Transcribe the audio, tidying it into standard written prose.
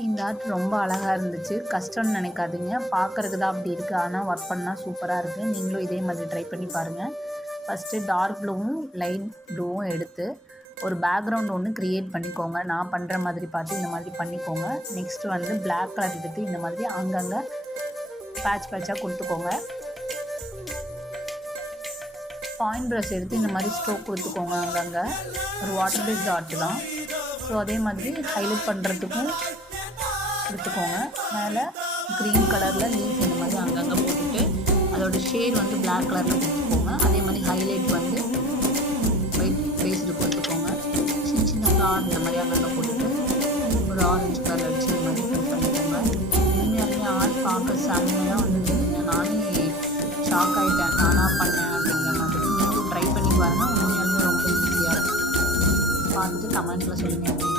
இந்த ஆர்ட் ரொம்ப அழகாக இருந்துச்சு. கஷ்டம்னு நினைக்காதீங்க. பார்க்கறதுக்கு தான் அப்படி இருக்குது. ஆனால் ஒர்க் பண்ணால் சூப்பராக இருக்குது. நீங்களும் இதே மாதிரி ட்ரை பண்ணி பாருங்கள். ஃபஸ்ட்டு டார்க் ப்ளூவும் லைட் ப்ளூவும் எடுத்து ஒரு பேக்ரவுண்ட் ஒன்று க்ரியேட் பண்ணிக்கோங்க. நான் பண்ணுற மாதிரி பார்த்து இந்த மாதிரி பண்ணிக்கோங்க. நெக்ஸ்ட்டு வந்து பிளாக் கலர் எடுத்து இந்த மாதிரி அங்கங்கே பேட்சாக கொடுத்துக்கோங்க. பாயிண்ட் ப்ரஷ் எடுத்து இந்த மாதிரி ஸ்ட்ரோக் கொடுத்துக்கோங்க. அங்கங்கே ஒரு வாட்டர் பேஸ்ட் ஆர்ட் தான். ஸோ அதே மாதிரி ஹைலைட் பண்ணுறதுக்கும் கொடுத்துக்கோங்க. மேலே க்ரீன் கலரில் லீஃப் இந்த மாதிரி அங்கங்கே போட்டுட்டு அதோட ஷேட் வந்து பிளாக் கலரில் கொடுத்துக்கோங்க. அதே மாதிரி ஹைலைட் வந்து ஒயிட் பேஸ்டு கொடுத்துக்கோங்க. சின்ன சின்ன ஃப்ளார் இந்த மாதிரி அங்கங்கே போட்டுட்டு ஒரு ஆரஞ்சு கலர் வச்சு இந்த மாதிரி ஃபில் பண்ணிக்கோங்க. உண்மையாலுமே ஆர்ட் பார்க்க செம்மையாக வந்துருக்குதுங்க. நானே ஷாக் ஆகிட்டேன். நானாக பண்ணேன் அப்படிங்கிற மாதிரி. நீங்களும் ட்ரை பண்ணி பாருங்கள். உண்மையாலுமே ரொம்ப ஈஸியாக இருக்கும். பார்த்துட்டு கமெண்ட்டில் சொல்லுங்கள்.